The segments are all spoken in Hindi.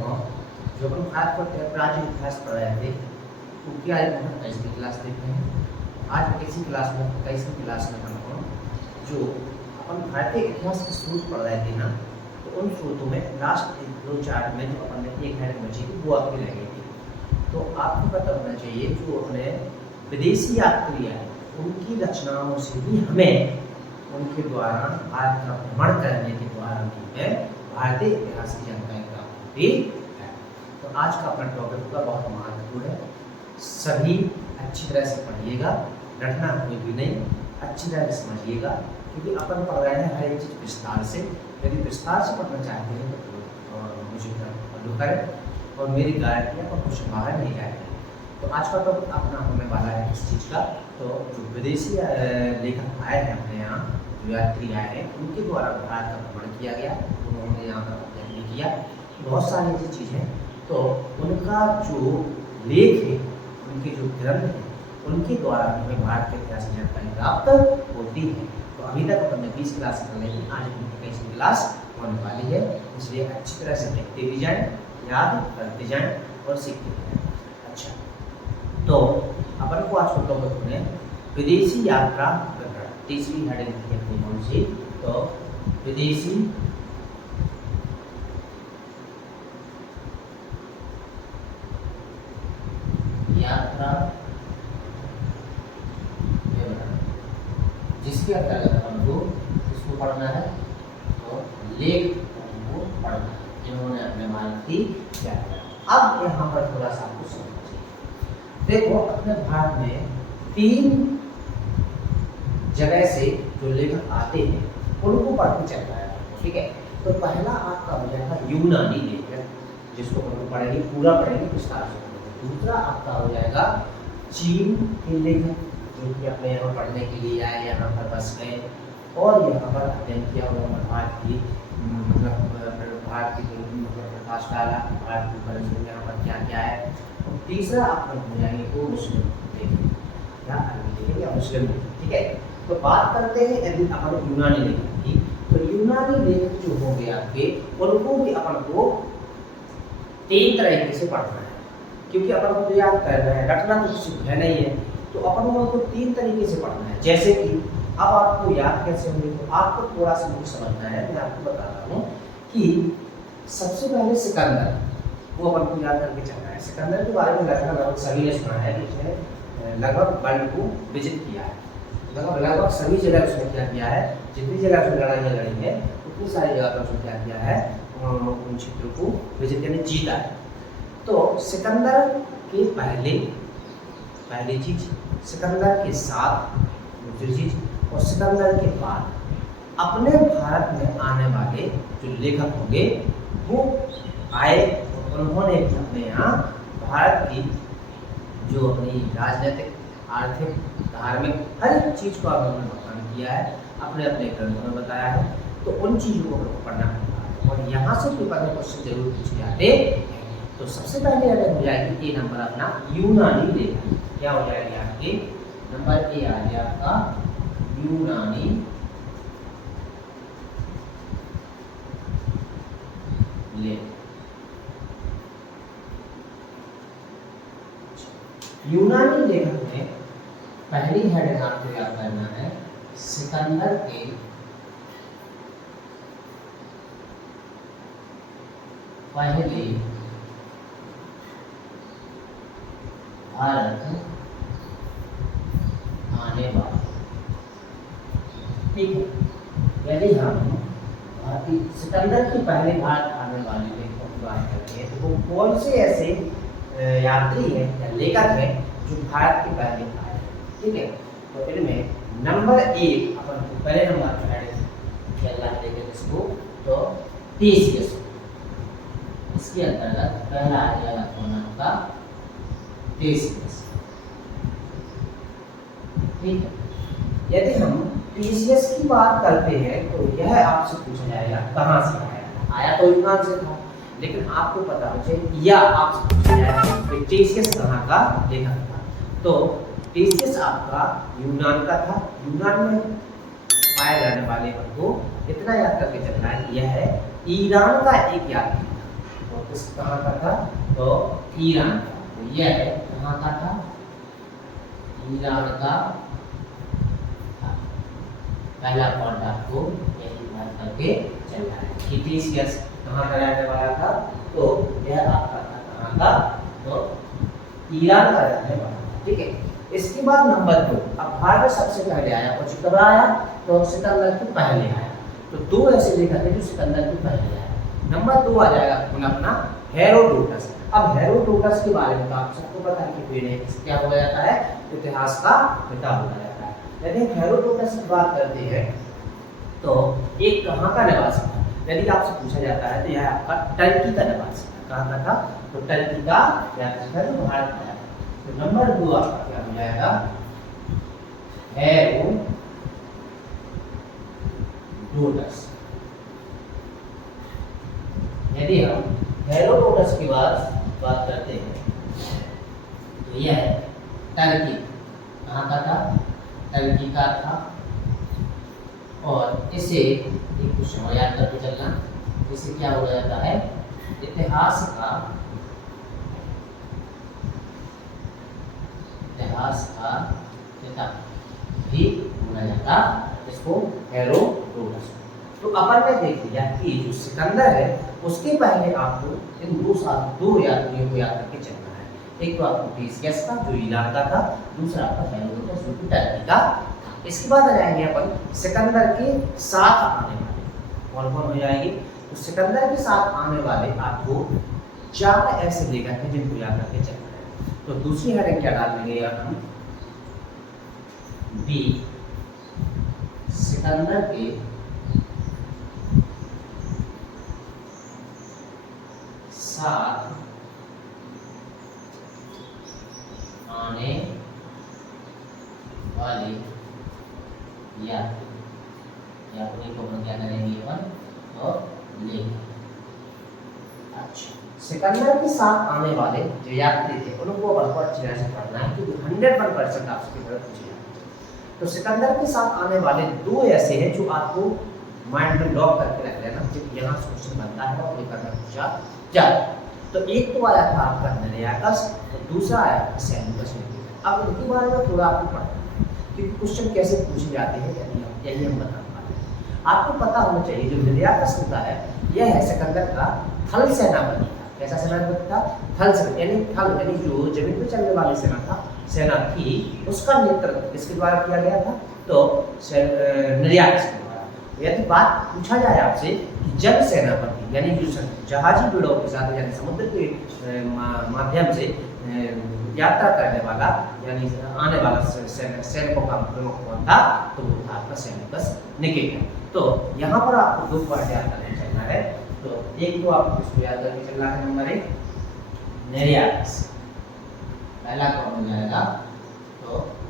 हो जो अपन भारत को प्राचीन इतिहास पढ़ रहे थे तो क्या आज हम 28वीं क्लास देख रहे हैं। आज इसी क्लास में 27वीं क्लास में हम हो जो अपन भारतीय इतिहास के स्रोत पढ़ रहे थे ना, तो उन स्रोतों में लास्ट 2-4 में जो अपन ने एक हेडिंग बची थी वो आपकी रह गई थी। तो आपको पता होना चाहिए जो अपने विदेशी यात्री आए उनकी रचनाओं से भी हमें उनके द्वारा भारत का भ्रमण करने के द्वारा भी है भारतीय इतिहास की जानकारी प्राप्त होती है। तो आज का अपना टॉपिक का बहुत महत्वपूर्ण है, सभी अच्छी तरह से पढ़िएगा, रटना कोई भी नहीं, अच्छी तरह से समझिएगा क्योंकि अपन पढ़ रहे हैं हर एक चीज़ विस्तार से। यदि विस्तार से पढ़ना चाहते हैं तो मुझे फॉलो करें और मेरी गारंटी है आपको कुछ बाहर नहीं जाएगा। तो आज का टॉपिक अपना होने वाला है इस चीज़ का। तो जो विदेशी लेखक आए हैं अपने यहाँ, जो यात्री आए हैं उनके द्वारा भारत का भ्रमण किया गया, उन्होंने यहाँ पर अध्ययन किया, बहुत सारी ऐसी चीज़ें। तो उनका जो लेख है, उनके जो ग्रंथ हैं, उनके द्वारा हमें भारत के इतिहास की जानकारी प्राप्त होती है। तो अभी तक अपन ने 20 क्लास कर ली, आज 21वीं क्लास होने वाली है, इसलिए अच्छी तरह से देखते भी जाएं, याद करते जाएं और सीखते जाएं। अच्छा, तो अपन को आज को टॉपिक में विदेशी यात्रा विवरण, तीसरी हेडिंग थी अपनी कौन सी, तो विदेशी यात्रा विवरण, जिसके अंतर्गत हमको इसको पढ़ना है, तो लेख को पढ़ना है जिन्होंने अपने भारत की यात्रा। अब यहाँ पर थोड़ा सा आपको समझना चाहिए। देखो अपने भारत में 3 जगह से जो लेखक आते हैं उनको पढ़ते चल रहा है, ठीक है। तो पहला आपका हो जाएगा यूनानी लेखक, जिसको हम पढ़ेंगे, पूरा पढ़ेंगे विस्तार से। दूसरा आपका हो जाएगा चीन के लेखक जो कि अपने यहाँ पढ़ने के लिए आए, यहाँ पर बस गए और यहाँ पर अध्ययन किया, उन्होंने भारत की भारत की प्रकाश डाला, भारत के ऊपर यहाँ पर क्या क्या है। और तीसरा आपने हो जाएंगे वो मुस्लिम लेखक या अरबी लेखक या मुस्लिम लेखक, ठीक है। तो बात करते हैं यदि अपन यूनानी लेखक की, तो यूनानी लेखक जो होंगे आपके, उनको भी अपन को 3 तरीके से पढ़ना है क्योंकि अपन को याद कर रहे हैं, रटना तो कुछ है नहीं है, तो अपन को 3 तरीके से पढ़ना है। जैसे कि अब आपको याद कैसे होंगे, तो आपको थोड़ा सा मुझे समझना है, मैं आपको बता रहा हूँ कि सबसे पहले सिकंदर, वो अपन को याद करके चलना है। सिकंदर के बारे में लगभग सभी ने सुना है, उसने लगभग वर्ल्ड को विजिट किया है, लगभग सभी जगह उसने क्या किया है, जितनी जगह उसने लड़ाइयाँ लड़ी है उतनी सारी जगह पर उसने क्या किया है, उन क्षेत्रों को विजिट करने जीता है। तो सिकंदर के पहली चीज, सिकंदर के साथ दूसरी चीज, और सिकंदर के बाद अपने भारत में आने वाले जो लेखक होंगे वो आए, उन्होंने भी अपने यहाँ भारत की जो अपनी राजनीतिक, आर्थिक, धार्मिक हर एक चीज़ को उन्होंने वर्णन किया है, अपने अपने ग्रंथों में बताया है। तो उन चीज़ों को पढ़ना पड़ता है और यहाँ से पेपर में क्वेश्चन जरूर पूछे जाते हैं। तो सबसे पहले अगर हो जाएगी ए नंबर अपना यूनानी लेखक, क्या हो जाएगी आपके नंबर ए आ गया आपका यूनानी लेखक। यूनानी लेखक में पहली हेडिंग आपको याद करना है, सिकंदर के पहले भारत आने वाले, ठीक है। यदि हम सिकंदर के पहले भारत आने वाले लेखकों की बात करते हैं तो वो कौन से ऐसे यात्री हैं या लेखक हैं जो भारत के पहले आए, ठीक है। तो इनमें नंबर 1 अपन को पहले नंबर पर हेडिंग चल रहा है इसको, तो टीसीएस, इसके अंतर्गत पहला आ जाएगा कौन आपका टीसीएस, ठीक है। यदि हम टीसीएस की बात करते हैं तो यह आपसे पूछा जाएगा कहाँ से आया तो यूनान से था, लेकिन आपको पता हो चाहिए या आपसे पूछा जाएगा कि टीसीएस कहाँ का लेखक था। तो टीसीएस आपका यूनान का था, यूनान में पाए जाने वाले को इतना याद करके चलना है कि यह है ईरान का एक यात्री था। तो इस कहाँ का था, तो ईरान का। तो यह है कहाँ का था, ईरान का था। पहला पॉइंट आपको यही बात करके चलना है कि टीसीएस कहाँ का रहने वाला था, तो यह आपका था कहाँ का, तो ईरान का रहने वाला था। ठीक है, इसके बाद नंबर 2, अब भारत सबसे पहले आया और कब आया, तो सिकंदर के पहले आया। तो 2 ऐसे लिखा थे जो सिकंदर के पहले आया। नंबर 2 आ जाएगा अपना हेरोडोटस। अब हेरोडोटस के बारे में तो आप सबको पता है कि पीढ़ी क्या हो जाता है, इतिहास का पिता हो जाता है। यदि हेरोडोटस की बात करते हैं तो एक कहाँ का निवासी था, यदि आपसे पूछा जाता है तो यह आपका टर्की का निवासी था। कहाँ का था, तो टर्की का या भारत का। तो नंबर 2 आपका क्या हो जाएगा, हेरोडोटस। यदि हम हेरोडोटस की बात करते हैं तो यह है टर्की, कहाँ का था, टर्की का था। और इसे एक क्वेश्चन याद करके चलना, जिससे क्या हो जाता है, इतिहास का पिता भी बोला जाता इसको हेरोडोटस। तो अपन ने देख लिया कि जो सिकंदर है उसके पहले आपको इन दो यात्रियों को याद करके चलना है। एक तो आपको टीसीएस का जो ईरान का था, दूसरा आपका हेरोडोटस जो कि टर्की का था। इसके बाद आ जाएंगे अपन सिकंदर के साथ आने वाले, कौन कौन हो जाएंगे, तो सिकंदर के साथ आने वाले आपको 4 ऐसे लेकर के जिनको याद करके चलना है। तो दूसरी हेडिंग क्या डाल देंगे यार हम, बी, सिकंदर के साथ आने वाले यात्री को हम क्या करेंगे अपन, तो लेंगे। अच्छा, सिकंदर के साथ आने वाले जो यात्री थे उनको आपको अच्छी तरह से पढ़ना है क्योंकि 100% आपसे पूछे जाते हैं। तो सिकंदर के साथ आने वाले 2 ऐसे हैं जो आपको माइंड में लॉक करके रख लेना, क्योंकि यहाँ से क्वेश्चन बनता है और पेपर में पूछा जाए। तो एक तो आया था आपका नेरियाकस, तो दूसरा आया था सेल्यूकस। अब इनके बारे में थोड़ा आपको पढ़ना है क्योंकि क्वेश्चन कैसे पूछे जाते हैं यही हम बताने वाले हैं। आपको पता होना चाहिए जो नेरियाकस होता है यह है सिकंदर का थल सेनापति था। कैसा सेनापति था, थल सेना यानी जो जमीन पर चलने वाली सेना थी उसका नेतृत्व किसके द्वारा किया गया था, तो नेरियाकस के द्वारा। यदि बात पूछा जाए आपसे कि जल सेनापति यानी जो जहाजी बेड़ों के साथ यानी समुद्र के माध्यम से यात्रा करने वाला यानी आने वाला सैनिकों का प्रमुख कौन था, तो वो था आपका सेल्यूकस निकेटर। तो यहाँ पर आपको 2 पॉइंट याद करके चलना है। तो एक तो आपको इसको याद करके चलना है, नंबर 1 नेरियाकस, पहला कौन हो जाएगा, तो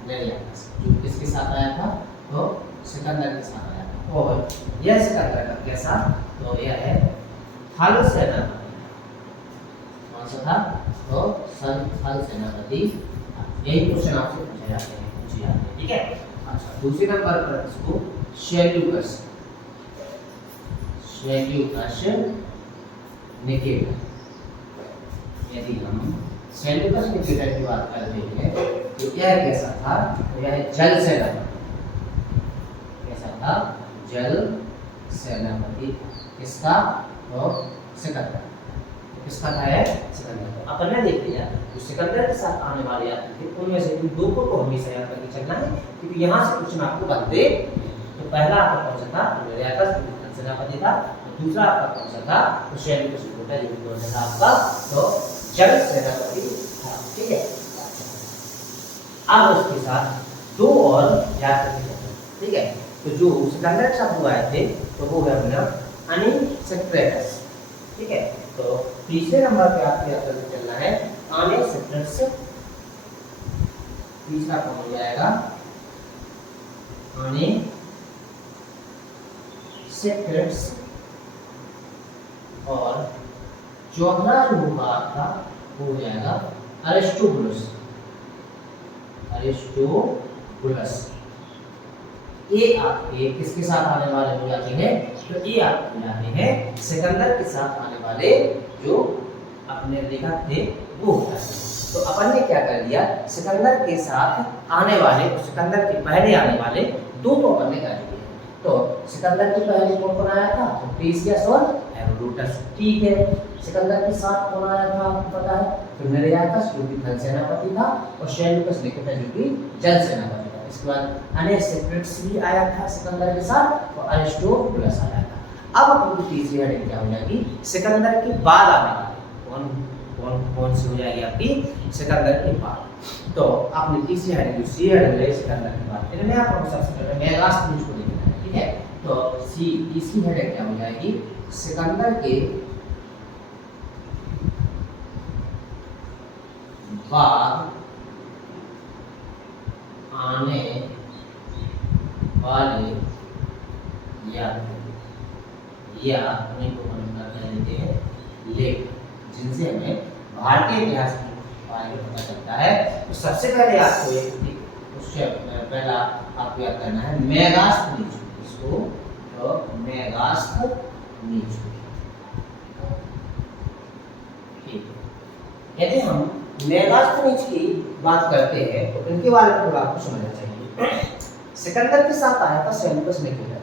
नेरियाकस जो किसके साथ आया था, तो सिकंदर के साथ आया था। और यह सिकंदर का कैसा, तो यह है थल सेनापति। कौन सा था, तो थल सेनापति। यही क्वेश्चन आपसे पूछे जाते हैं, ठीक है। अच्छा, दूसरे नंबर पर इसको सेल्यूकस निकेटर। यदि हम सेल्यूकस निकेटर की बात करते हैं तो यह कैसा था, तो यह जल सेनापति। कैसा था, जल सेनापति। किसका, तो सिकंदर। किसका था, है सिकंदर। अपन ने देख लिया तो सिकंदर के साथ आने वाले यात्री थे, उनमें से इन 2 को तो हमेशा याद करके चलना है क्योंकि यहाँ से क्वेश्चन आपको बनते। तो पहला आपका कौन सा था, नेरियाकस सेनापति था। तो दूसरा आपका कौन सा था, तो सेल्यूकस निकेटर जो कौन सा था आपका, तो जल सेनापति था। ठीक है, अब उसके साथ 2 और याद करके चलना, ठीक है। तो जो सिकंदर के साथ आए थे तो वो है अपना अनिसेक्ट्रेटस। ठीक है, तो तीसरे नंबर पे आपको याद करके चलना है अनिसेक्ट्रेटस। तीसरा कौन हो जाएगा, अनिसेक्ट्रेटस। और चौथा जो होगा आपका वो हो जाएगा अरिस्टोबुलस। ये आपके किसके साथ आने वाले हो जाते हैं, तो ये आपको जाते हैं सिकंदर के साथ आने वाले जो हमने लिखा थे वो होता है। तो अपन ने क्या कर लिया, सिकंदर के साथ आने वाले और सिकंदर के पहले आने वाले दो तो अपन ने कर दिए। तो सिकंदर के पहले कौन कौन आया था, तो टीसीएस और हेरोडोटस, ठीक है। सिकंदर के साथ कौन आया था आपको पता है, तो नेरेयाकस जो कि थल सेनापति था और सेल्यूकस निकेटर जो कि जल सेनापति था। इसके बाद अनेसेक्रेट्स भी आया था सिकंदर के साथ और अरिस्टोबुलस आया था। अब अपन की तीसरी हेडिंग क्या हो जाएगी, सिकंदर के बाद आने वाले कौन कौन कौन सी हो जाएगी आपकी, सिकंदर के बाद। तो आपने तीसरी हेडिंग जो सी हेडिंग है सिकंदर के बाद, मैं आपको सबसे पहले मेगास्थनीज को देखना है, ठीक है। तो सी तीसरी हेडिंग क्या हो जाएगी, सिकंदर के बाद आने वाले या उन्हीं को हम कह लेते हैं लेख, जिनसे हमें भारतीय इतिहास के बारे में पता चलता है। तो सबसे पहले आपको उससे पहला आपको याद करना है मेगास्थनीज, इसको तो मेगास्थनीज, ठीक है। यदि हम मेगास्थनीज की बात करते हैं तो इनके बारे में थोड़ा आपको समझना चाहिए। सिकंदर के साथ आया था सेल्यूकस निकेटर,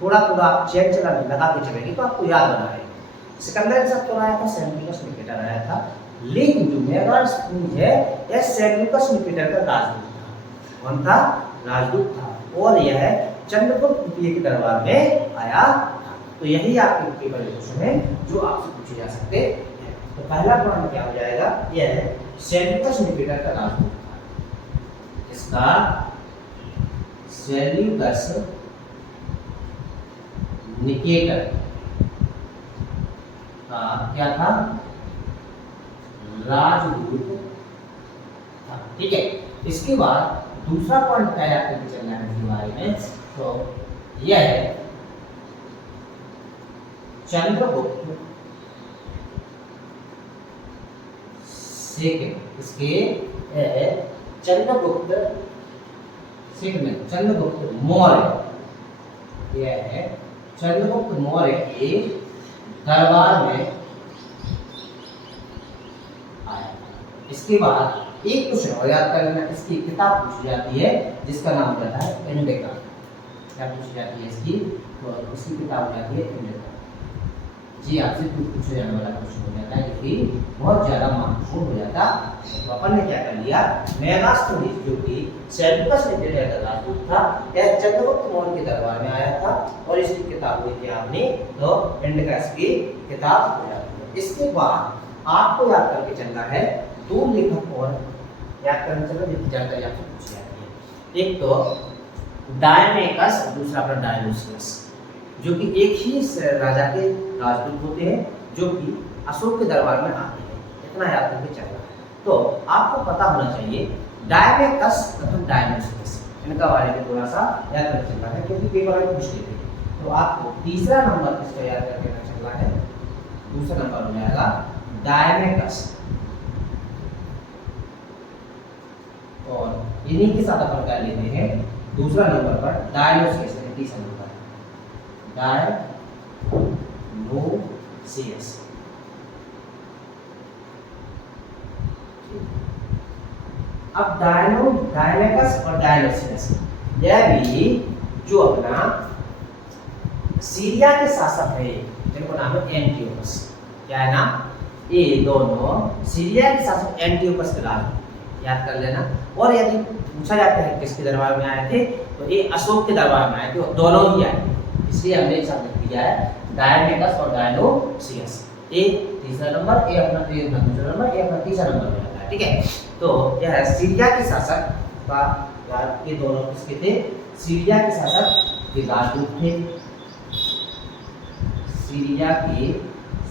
थोड़ा थोड़ा आप चेक चला लगा के चलेंगे तो आपको याद बना रहेगा। सिकंदर के साथ कौन आया था, सेल्यूकस निकेटर आया था। लेकिन जो मेगास्थनीज है यह सेल्यूकस निकेटर का राजदूत था। कौन था, राजदूत था, और यह चंद्रगुप्त द्वितीय के दरबार में आया था। तो यही आपके पेपर क्वेश्चन है जो आपसे पूछे जा सकते हैं। तो पहला पॉइंट क्या हो जाएगा, यह है सेल्यूकस निकेटर का राजदूत था। इसका सेल्यूकस निकेटर का क्या था, राजदूत था, ठीक है। इसके बाद दूसरा पॉइंट क्या याद करके चलना है इसके बारे में, तो यह है चंद्रगुप्त सेकंड, इसके चंद्रगुप्त सेकंड, चंद्रगुप्त मौर्य, यह है चंद्रगुप्त मौर्य के दरबार में आया। इसके बाद एक क्वेश्चन और याद कर लेना, इसकी किताब पूछी जाती है जिसका नाम रहता है इंडिका। क्या पूछी जाती है इसकी, तो इसकी किताब हो जाती है इंडिका। जी आपसे पूछे जाने वाला क्वेश्चन हो जाता है, क्योंकि बहुत ज्यादा महत्वपूर्ण हो जाता है। तो अपन ने क्या कर लिया, मेगास्थनीज जो कि सेल्यूकस निकेटर का राजदूत था, यह चंद्रगुप्त मौर्य के दरबार में आया था और इसकी किताब हुई थी आपने तो इंडिका की किताब हो जाती है। इसके बाद आपको याद करके चलना है दो लेखक और याद करना चलो जिसकी जानकारी आपसे पूछी जाती है। एक तो डायमेकस और दूसरा अपना डायोनिसियस, जो कि एक ही राजा के राजदूत होते हैं जो कि अशोक के दरबार में आते हैं। इतना याद करके चलना है। तो आपको पता होना चाहिए डायमेकस तथा डायोनिसियस, इनका बारे में थोड़ा सा याद करके चलना है क्योंकि पेपर में पूछ लेते हैं। तो आपको तीसरा नंबर किसका याद करके चलना है, दूसरा नंबर हो जाएगा डायमेकस, और इन्हीं के साथ अपन कर लेते हैं दूसरा नंबर पर डायोनिसियस, तीसरा नंबर डायोनिसियस। अब डायमेकस और डायोनिसियस यह भी जो अपना सीरिया के शासक है, जिनको नाम है एंटियोकस। क्या है नाम, ये दोनों सीरिया के शासक एंटियोकस के राज, याद कर लेना। और यदि पूछा जाता है किसके दरबार में आए थे, तो ये अशोक के दरबार में आए थे, दोनों ही आए, इसलिए हमने एक साथ लिख दिया है डायमेकस और डायोनिसियस। ए तीसरा नंबर, ए अपना दूसरा नंबर, ए अपना तीसरा नंबर हो जाता है, ठीक है। तो यह सीरिया के शासक का, ये दोनों किसके थे, सीरिया के शासक के राजदूत थे। सीरिया के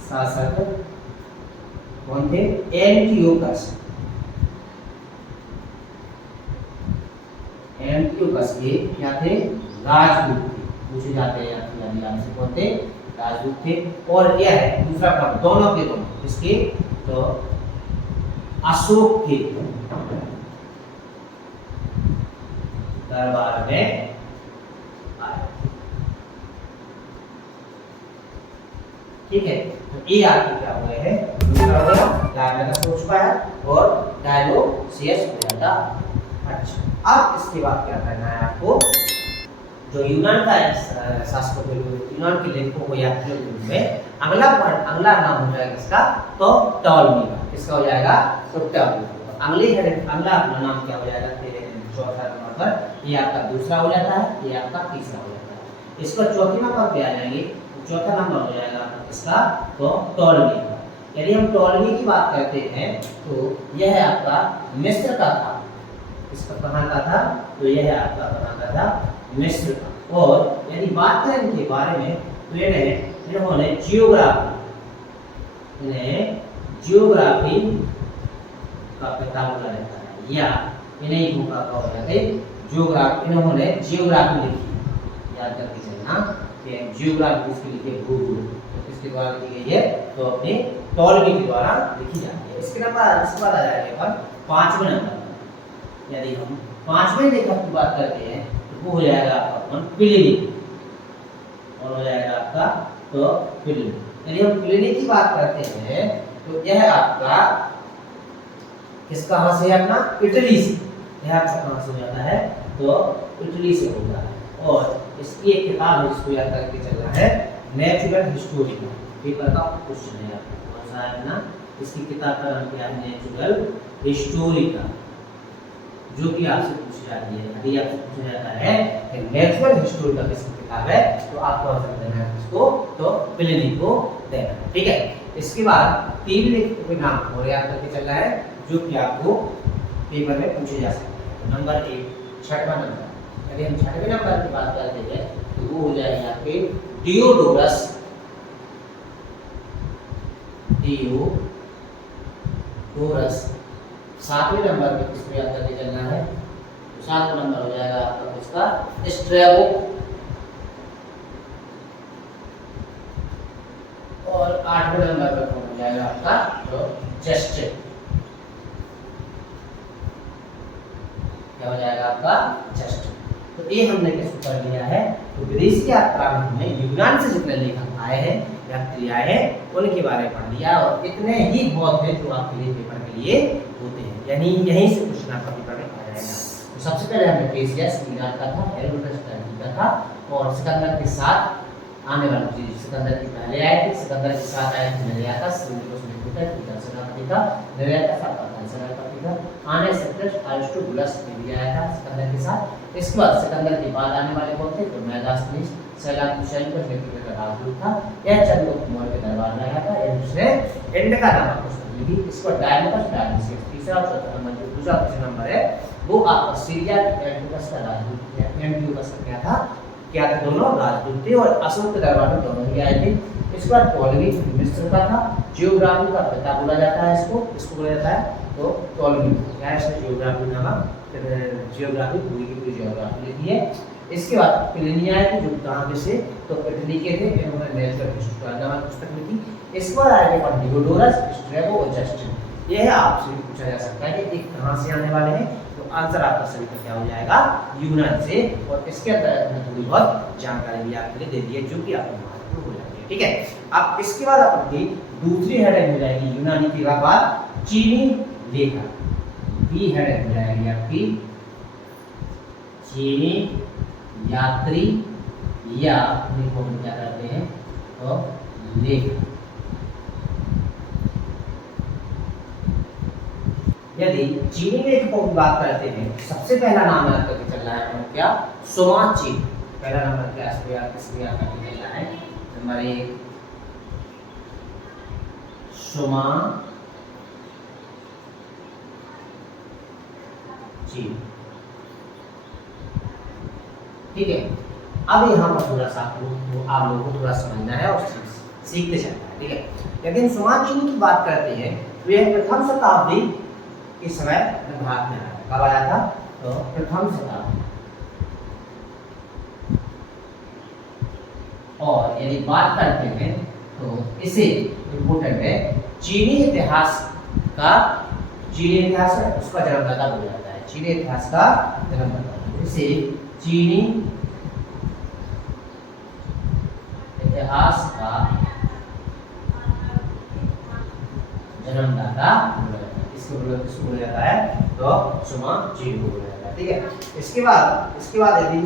शासक कौन थे, एंटियोकस, एंटियोकस के क्या थे, राजदूत थे, पूछे जाते हैं आपसे कौन थे, राजदूत थे। और यह है दूसरा पॉइंट, दोनों के दोनों इसके तो अशोक के दरबार में आए, ठीक है। तो ये आपके क्या हुए हैं, दूसरा चुका है और डायलोसियस हो जाता। अच्छा, अब इसके बाद क्या करना है आपको, जो यूनान का शासकों के यूनान के लेखकों को याद करने में अगला नाम हो जाएगा इसका तो टॉलमी का। किसका हो जाएगा तो टॉलमी। अगला अपना नाम क्या हो जाएगा, चौथा नंबर पर ये आपका दूसरा हो जाता है, ये आपका तीसरा हो जाता है। इसको चौथे नंबर पे आ जाएंगे, चौथा नंबर हो जाएगा इसका तो टॉलमी का। यदि हम टॉलमी की बात करते हैं तो यह आपका मिस्र का था। इसका कहाँ का था, तो यह आपका कहाँ का था, मिस्र का। और यदि बात करें इनके बारे में तो इन्होंने जियोग्राफी का पिता बोला जाता है, या इन्हीं को कहा जाता है जियोग्राफी। इन्होंने जियोग्राफी लिखी, याद करके चलना कि जियोग्राफी किसकी लिखी है, भूगोल तो किसके द्वारा लिखी गई है, तो अपने टॉलमी के द्वारा लिखी जाती है। इसके बाद आ जाएगा पांचवें नंबर। यदि हम पांचवें लेखक की बात करते हैं तो वो हो जाएगा आपका प्लिनी, और हो जाएगा आपका तो प्लिनी। यदि हम प्लिनी की बात करते हैं तो यह आपका किस कहाँ से है, अपना इटली से। यह आपका कहाँ से हो जाता है, तो इटली से होता है। और इसकी एक किताब है जिसको याद करके चलना है, नेचुरल हिस्टोरी का। पेपर का क्वेश्चन है आपका कौन सा है ना, इसकी किताब का नाम क्या है, नेचुरल हिस्टोरी का, जो कि आपसे पूछी जाती है। यदि आपसे पूछा जाता है कि नेचुरल हिस्टोरी का किसकी किताब है, तो आपको आंसर देना है इसको तो प्लिनी को देना है। ठीक है, इसके बाद तीन लेखकों के नाम और याद करके चलना है जो कि आपको पेपर में पूछे जा सकते हैं। तो नंबर 1 छठवां नंबर। यदि हम छठवें नंबर की बात करते हैं तो वो हो जाएगा आपके डियोडोरस। सातवें नंबर पे किसको याद करके चलना है, तो सातवां नंबर हो जाएगा आपका किसका, स्ट्रैबो। और आठवें नंबर पर हो जाएगा आपका तो जस्टिन। क्या हो जाएगा आपका, जस्टिन। तो ये हमने किसको कर लिया है, तो विदेशी यात्रा में हमने यूनान से जितने लेखक आए हैं, यात्री आए हैं, उनके बारे में पढ़ लिया। और इतने ही बहुत है जो आपके लिए पेपर के लिए होते हैं, यानी यहीं से क्वेश्चन आपका पेपर में आ जाएगा। तो सबसे पहले हमने पेसियस यूनान का था, हेरोडोटस का था, और सिकंदर के साथ आने वाली चीज, सिकंदर की पहले आए थे, सिकंदर के साथ आए थे नेरियाकस, आने अरिस्टोबुलस भी आया था सिकंदर के साथ। इसके बाद सिकंदर के बाद आने वाले कौन थे, तो मेगास्थनीस सेल्यूकस नेतृत्व का राजदूत था। यह चंद्रगुप्त मौर्य के दरबार में आया था, इसने इंडिका नामक पुस्तक लिखी। इसको डायलोकस डायलोसियस तीसरा और चौथा नंबर जो दूसरा क्वेश्चन नंबर है वो आपका सीरिया एंटियोकस का राजदूत है। एंटियोकस का क्या था दोनों राजदूत थे, और अशोक के दरबार में दोनों ही आए थे। इसके बाद टॉलमी मिस्र का था, जियोग्राफी का पिता बोला जाता है इसको बोला जाता है तो टॉलमी। क्या है इसने जियोग्राफी नामा, जियोग्राफी पूरी की पूरी जियोग्राफी लिखी है। इसके बाद प्लिनी आए थे जो कहाँ के से, तो इटली के थे, इन्होंने नेचुरल हिस्टोरी नामक पुस्तक लिखी। इसके बाद आए थे डियोडोरस, स्ट्रैबो और जस्टिन। यह आपसे पूछा जा सकता है कि कहाँ से आने वाले हैं, तो आंसर आपका सभी का क्या हो जाएगा, यूनान से। और इसके अंदर हमने थोड़ी बहुत जानकारी भी आपके लिए दे दी है जो कि आपको महत्वपूर्ण हो जाती है। ठीक है, अब इसके बाद आपकी दूसरी हेडिंग हो जाएगी यूनानी के बाद चीनी लेखक। बी हेडिंग हो जाएगी आपकी चीनी यात्री, या इनको हम क्या करते हैं तो लेखक। यदि चीनी लेखकों की बात करते हैं, सबसे पहला नाम याद करके चलना है हमें क्या, सोमाची। पहला नंबर क्या किसको याद करके चलना है, नंबर 1 सोमाची। ठीक है, अब यहाँ पर थोड़ा सा आप लोगों को थोड़ा समझना है और सीखते चलना है। ठीक है, लेकिन सोमाची की बात करते हैं तो यह प्रथम शताब्दी के समय भारत में आया। कब आया था, तो प्रथम शताब्दी। और यदि बात करते हैं तो इसे इम्पोर्टेंट है चीनी इतिहास है उसका जन्मदाता बोला जाता है। चीनी इतिहास का जन्मदाता, इसे चीनी इतिहास का जन्मदाता बोला जाता है। इसको बोला जाता है तो सुमा चीन को बोला जाता है। ठीक है, इसके बाद यदि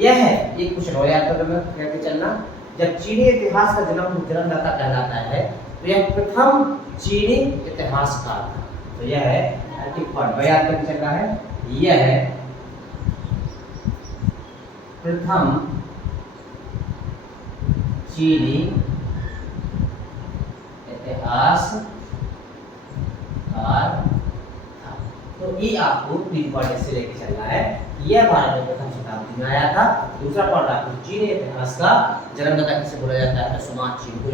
यह है ये कुछ रो याद करके चलना, जब चीनी इतिहास का जन्मदाता कहलाता है तो यह प्रथम चीनी इतिहासकार था। तो यह है याद करके चल रहा है, यह है प्रथम चीनी इतिहासकार था। तो ये आपको 3 पॉइंट से लेके चलना है। यह भारत में प्रथम शताब्दी में आया था। दूसरा पॉइंट आपको चीनी इतिहास का जन्मदाता किसे बोला जाता है तो सुमा चीन को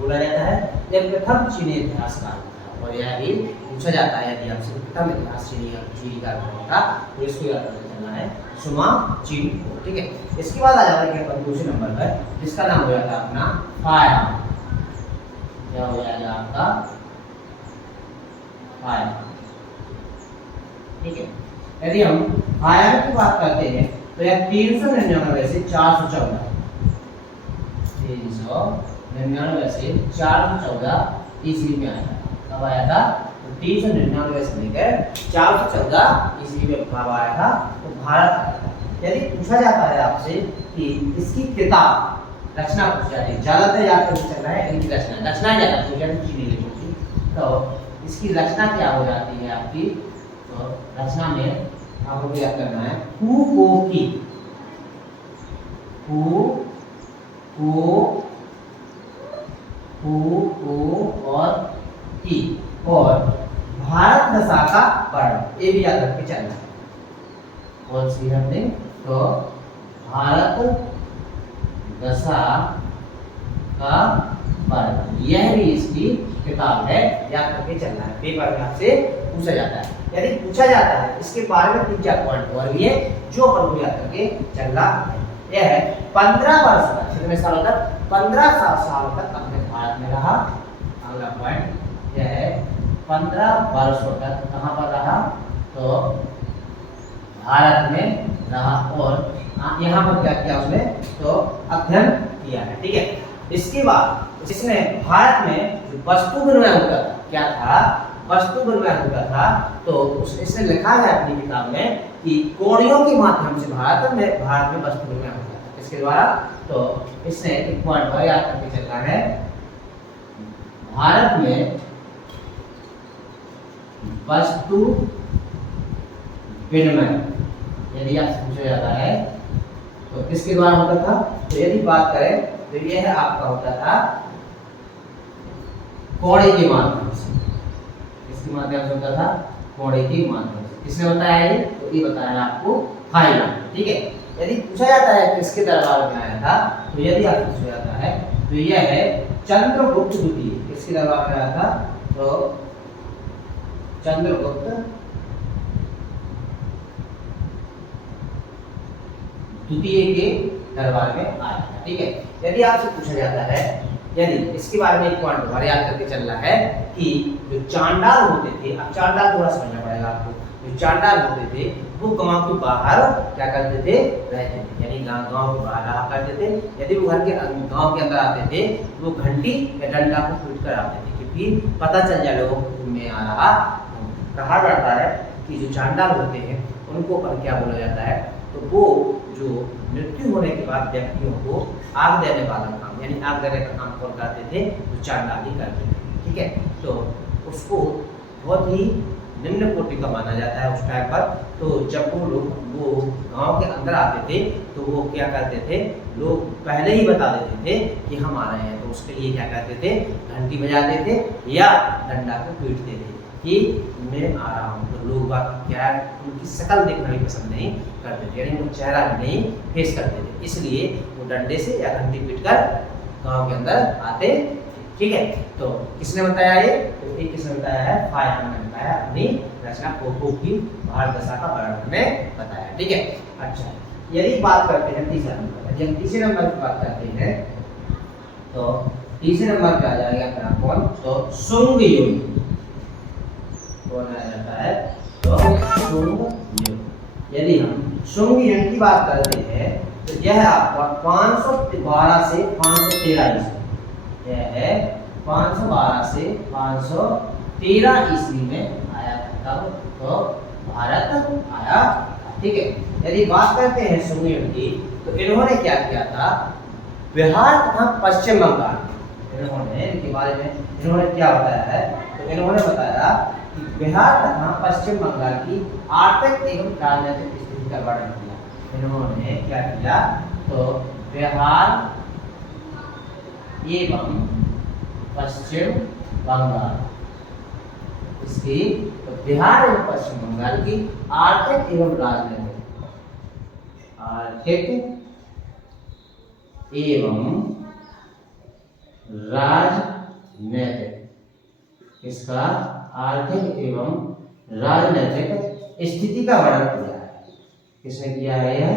बोला जाता है। यह प्रथम चीनी इतिहासकार था और यह भी पूछा जाता है यदि आपसे प्रथम इतिहास चीनी का था तो इसको याद करके चलना है सुमा चीन को। ठीक है, इसके बाद आ जाता है कि दूसरे नंबर पर जिसका नाम हो जाता है अपना फाया। क्या हो जाएगा आपका फाया। ठीक है, यदि हम फाया की बात करते हैं तो यह 399 से 414 399 से 414 ईस्वी में आया था। कब आया था तो 399 से लेकर 414 ईस्वी में कब आया था तो भारत आया था। यदि पूछा जाता है आपसे कि इसकी किताब रचना पूछी जाती है, ज्यादातर याद करके चल रहा है इनकी रचना ज्यादा पूछी जाती है चीनी लिपि की। तो इसकी रचना क्या हो जाती है आपकी, तो रचना में आपको याद करना है हु को की, हु और की और भारत दशा का पर्ण, ये भी याद रख के चलना है। कौन सी हमने तो भारत दशा का पर्ण, यह भी इसकी किताब है, याद करके चलना है। पेपर में आपसे पूछा जाता है। यदि पूछा जाता है इसके बारे में 3-4 पॉइंट और भी है जो अपन को याद करके चलना है। यह है 15 वर्ष तक, कितने सालों तक 15 साल तक अपने भारत में रहा। अगला पॉइंट यह है 15 वर्षों तक कहाँ पर रहा तो भारत में रहा और यहाँ पर क्या किया उसने तो अध्ययन किया है। ठीक है, इसके बाद इसने भारत में वस्तु विनिमय होता था, क्या था वस्तु विनिमय होता था, तो इसने लिखा है अपनी किताब में कि कौड़ियों के माध्यम से भारत में वस्तु विनिमय होता था। इसके द्वारा तो इसने एक पॉइंट और याद करके चलना है, भारत में वस्तु विनिमय यदि आपसे पूछा जाता है तो किसके द्वारा होता था, तो यदि बात करें तो यह आपका होता था कौड़े के माध्यम से। किसके माध्यम से होता था कौड़े के माध्यम से। किसने बताया ये तो ये बताया आपको फाइला। ठीक है, यदि पूछा जाता है किसके दरबार में आया था तो यदि आपसे पूछा जाता है तो यह है चंद्रगुप्त द्वितीय। किसके दरबार में आया था तो चंद्रगुप्त द्वितीय के दरबार में आया था। ठीक है, यदि आपसे पूछा जाता है, यदि इसके बारे में एक पॉइंट और याद करके चलना है कि जो चांडाल होते थे, अब चांडाल थोड़ा समझना पड़ेगा आपको, जो चांडाल होते थे वो गांव के बाहर क्या करते थे रहते थे, यानी गांव के बाहर रहा करते थे। यदि वो घर के गांव के अंदर आते थे तो वो घंटी या डंडा को पीट कर आते थे क्योंकि पता चल जाए लोगों को मैं आ रहा। कहा जाता है कि जो चांडाल होते हैं उनको पर क्या बोला जाता है तो वो जो मृत्यु होने के बाद व्यक्तियों को आग देने वाला काम, यानी आग देने का काम कौन करते थे तो चांडाल ही करते थे। ठीक है, तो उसको बहुत ही निम्न कोटि का माना जाता है उस टाइम पर। तो जब वो लोग वो गांव के अंदर आते थे तो वो क्या करते थे, लोग पहले ही बता देते थे कि हम आ रहे हैं, तो उसके लिए क्या करते थे घंटी बजाते थे या डंडा को पीटते थे कि मैं आ रहा हूँ। तो लोग क्या उनकी शक्ल देखना भी पसंद नहीं करते थे, यानी वो चेहरा भी नहीं फेस करते थे, इसलिए वो डंडे से या घंटी पीटकर गांव के अंदर आते थे। ठीक है, तो किसने बताया ये तो एक किसने बताया है फायन ने बताया अपनी रचना कोको की भारत दशा का वर्णन में बताया। ठीक है, अच्छा यदि बात करते हैं तीसरा नंबर, यदि हम तीसरे नंबर की बात करते हैं तो तीसरे नंबर पे आ जाएगा अपना कौन तो शुंग युग। कौन आ जाता है तो शुंग युग। यदि हम शुंग युग की बात करते हैं तो यह आपका 512 से 513 ईस्वी, यह है 512 से 513 13 ईस्वी में आया था। तब तो भारत आया था। ठीक है, यदि बात करते हैं सुंग युग की, तो इन्होंने क्या किया था, बिहार तथा पश्चिम बंगाल इन्होंने के बारे में इन्होंने क्या बताया है, तो इन्होंने बताया कि बिहार तथा पश्चिम बंगाल की आर्थिक एवं राजनीतिक स्थिति का वर्णन किया। इन्होंने क्या किया, तो बिहार एवं पश्चिम बंगाल इसकी, तो बिहार एवं पश्चिम बंगाल की आर्थिक एवं राजनीतिक इसका आर्थिक एवं राजनीतिक स्थिति का वर्णन किया है। किसने किया है, यह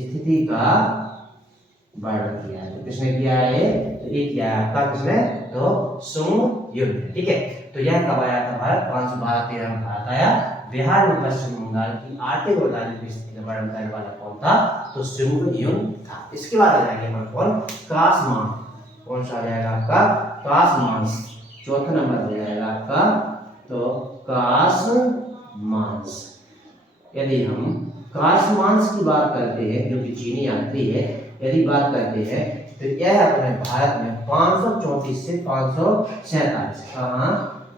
स्थिति का वर्णन किया है। तो किसने किया है ये, तो ये किया है आपका किसने, तो सुंग युग। ठीक है, तो यह कब आया था भारत, 512 में भारत आया। बिहार में पश्चिम बंगाल की आर्थिक और राजनीतिक स्थिति का वर्णन करने वाला कौन था, तो सुंग युग था। इसके बाद आ जाएंगे हमारे कौन, कासमान। कौन सा आ जाएगा आपका, कासमांस। चौथा नंबर हो जाएगा आपका, तो कासमांस। यदि हम कासमांस की बात करते हैं, जो कि चीनी यात्री है, यदि बात करते हैं, तो यह अपने भारत में 534 से 547 कहाँ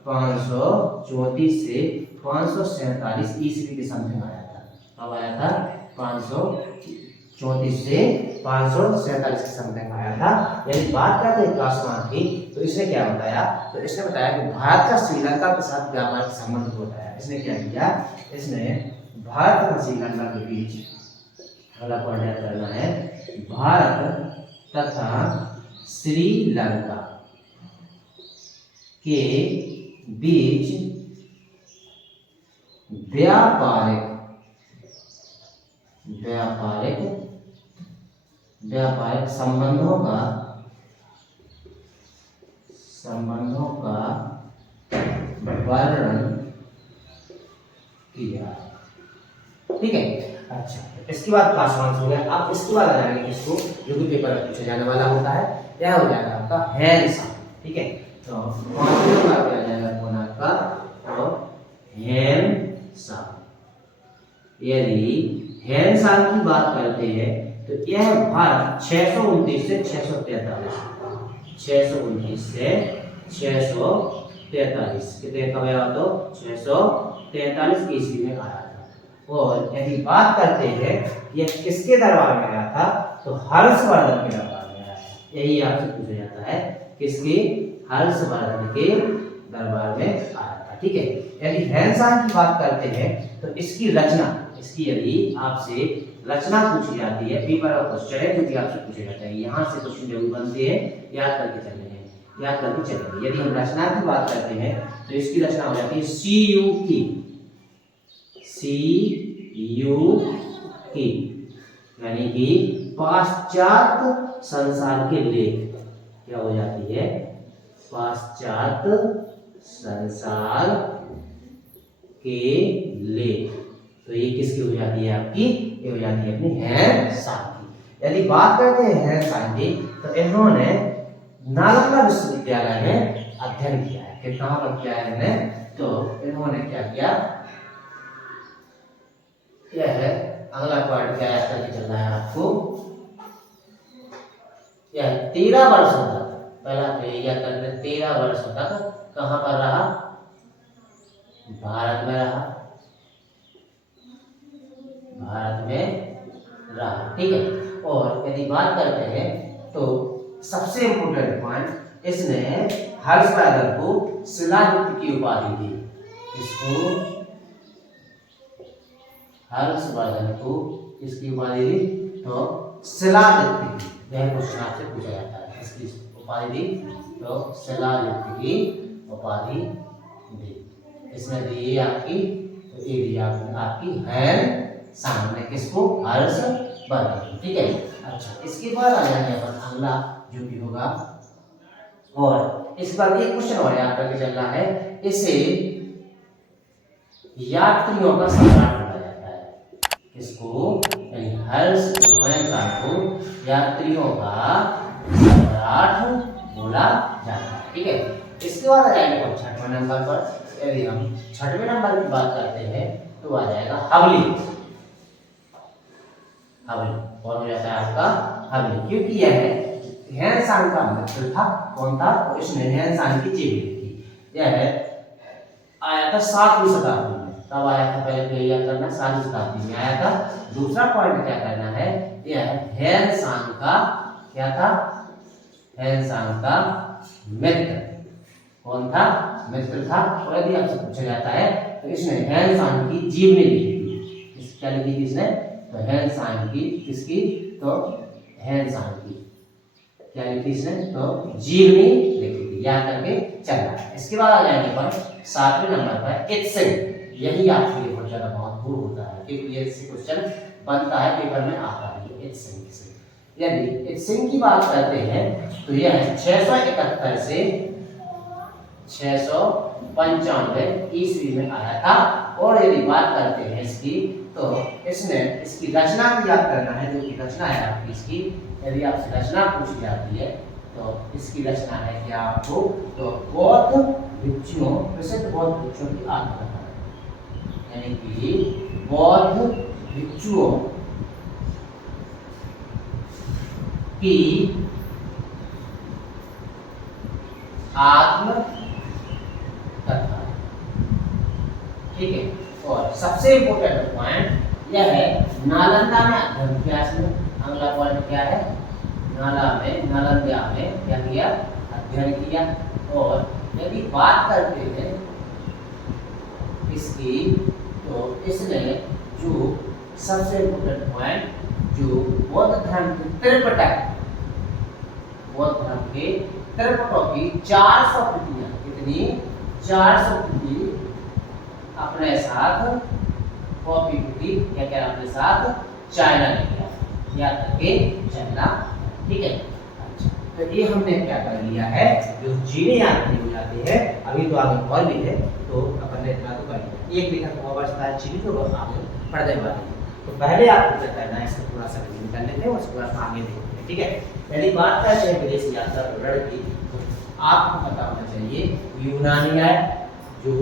534 से 547 ईस्वी के समथिंग आया था। कब आया था, 534 से 547 के समथिंग आया था। यदि बात करते हैं कासमान की, तो इसने क्या बताया, तो इसने बताया कि भारत का श्रीलंका के साथ व्यापारिक संबंध को बताया। इसने क्या किया, इसने भारत और श्रीलंका के बीच अगला पॉइंट याद करना है, भारत तथा श्रीलंका के बीच व्यापारिक संबंधों का वर्णन किया। ठीक है, अच्छा, इसके बाद कासमांस हो गया। अब इसके बाद आ जाएंगे किसको, जो कि पेपर में पूछा जाने वाला होता है, यह हो जाएगा आपका हैंसा। ठीक है, तो पांचवें नंबर पे आ जाएगा कौन आपका, तो हैंसा। यदि हैंसा की बात करते हैं, तो यह भारत 629 से 643 कितने कब आया, तो 643 ईस्वी में आया था। और यदि बात करते हैं यह किसके दरबार में आया था, तो हर्षवर्धन के दरबार में आया था। यही आपसे पूछा जाता है, किसके, हर्षवर्धन के दरबार में आया था। ठीक है, यदि हैंसान की बात करते हैं, तो इसकी यदि आपसे रचना पूछी जाती है, पेपर का क्वेश्चन है जो कि आपसे पूछा जाता है, यहाँ से क्वेश्चन जरूर बनते हैं, याद करके चलेंगे। यदि हम रचना की बात करते हैं, तो इसकी रचना हो जाती है CU की, यानी कि पाश्चात्य संसार के लेख। क्या हो जाती है, पाश्चात्य संसार के लेख। तो ये किसकी हो जाती है आपकी, ये हो जाती है अपनी हैंसान की। यदि बात करते हैं हैंसान की, तो इन्होंने नालंदा विश्वविद्यालय में अध्ययन किया है। कि कहाँ पर किया है इन्होंने, तो इन्होंने क्या किया, यह है अगला पॉइंट क्या याद करके चलना है आपको, यह 13 वर्ष होता था। पहला तो ये याद करते 13 वर्ष होता था। कहाँ पर रहा, भारत में रहा। ठीक है, और यदि बात करते हैं, तो सबसे इंपोर्टेंट पॉइंट, इसने हर्षवर्धन को शिलालिपि की उपाधि दी। इसको हर्षवर्धन को किसकी उपाधि दी, तो शिलालिपि की। यह क्वेश्चन आपसे पूछा जाता है, इसकी उपाधि दी, तो शिलालिपि की उपाधि दी। इसमें दी आपकी, तो ये दी आपकी हैंसान ने किसको, हर्षवर्धन। ठीक है, अच्छा, इसके बाद आ जाएंगे अपन अगला जो भी होगा, और इस बार ये क्वेश्चन और याद करके चलना है, इसे यात्रियों का सम्राट बोला जाता है। किसको, हैंसान को यात्रियों का सम्राट बोला जाता है। ठीक है, इसके बाद आ जाएंगे हम छठवें नंबर पर। यदि हम छठवें नंबर की बात करते हैं तो आ जाएगा हवली। हवली कौन हो जाता है आपका हवली, क्योंकि यह ह्वेनसांग का मित्र था। कौन था? और इसने ह्वेनसांग की जेल ली थी। यह आया था 7वीं शताब्दी में। कब आया था? पहले तो याद करना, 7वीं शताब्दी में आया था। दूसरा पॉइंट क्या करना है, यह ह्वेनसांग का क्या था? ह्वेनसांग का मित्र। कौन था? मित्र था। और यदि आपसे पूछा जाता है तो इसने ह्वेनसांग की जीवनी लिखी थी। क्या लिखी थी इसने? तो ह्वेनसांग की, किसकी? तो ह्वेनसांग की क्या लिखी इसने? तो जीवनी लिखी थी। याद करके चलना। इसके बाद आ जाएंगे पर 7वें नंबर पर इत्सिंग। यही आपके लिए बहुत ज्यादा महत्वपूर्ण होता है, क्योंकि ये क्वेश्चन बनता है, पेपर में आता है। इत्सिंग यदि इत्सिंग की बात करते हैं तो यह 671 से 695 ईस्वी में आया था। और यदि बात करते हैं इसकी, तो इसने इसकी रचना की याद करना है। जो कि रचना है आपकी इसकी, यदि आपसे रचना पूछी जाती है तो इसकी रचना है क्या आपको? तो बौद्ध भिक्षुओं, प्रसिद्ध बौद्ध भिक्षुओं की आत्मकथा, यानी कि बौद्ध भिक्षुओं की आत्मकथा। ठीक है। और सबसे इंपोर्टेंट पॉइंट यह है नालंदा में अध्ययन किया। अगला पॉइंट क्या है? नालंदा में क्या किया? अध्ययन किया। और यदि बात करते हैं इसकी, तो इसने जो सबसे इंपोर्टेंट पॉइंट, जो बौद्ध धर्म के त्रिपिटक, बौद्ध धर्म के त्रिपिटकों की 400 प्रतियां, कितनी? 400 प्रति अपने साथ कॉपी की, क्या क्या अपने साथ चाइना ले गया। याद करके चलना। ठीक है। अच्छा, तो ये हमने क्या कर लिया है, जो जीने याद नहीं हो जाती है, अभी तो आगे और भी है, तो अपन ने इतना तो कर लिया। एक भी तक अवस्था है चीनी, तो आगे पढ़ने वाले हैं। तो पहले आपको क्या करना है, इसको थोड़ा सा रिवीजन कर लेते हैं, उसके बाद आगे देखते हैं। ठीक है। पहली बात करते हैं विदेश यात्रा विवरण की। तो आपको पता होना चाहिए यूनानी है, जो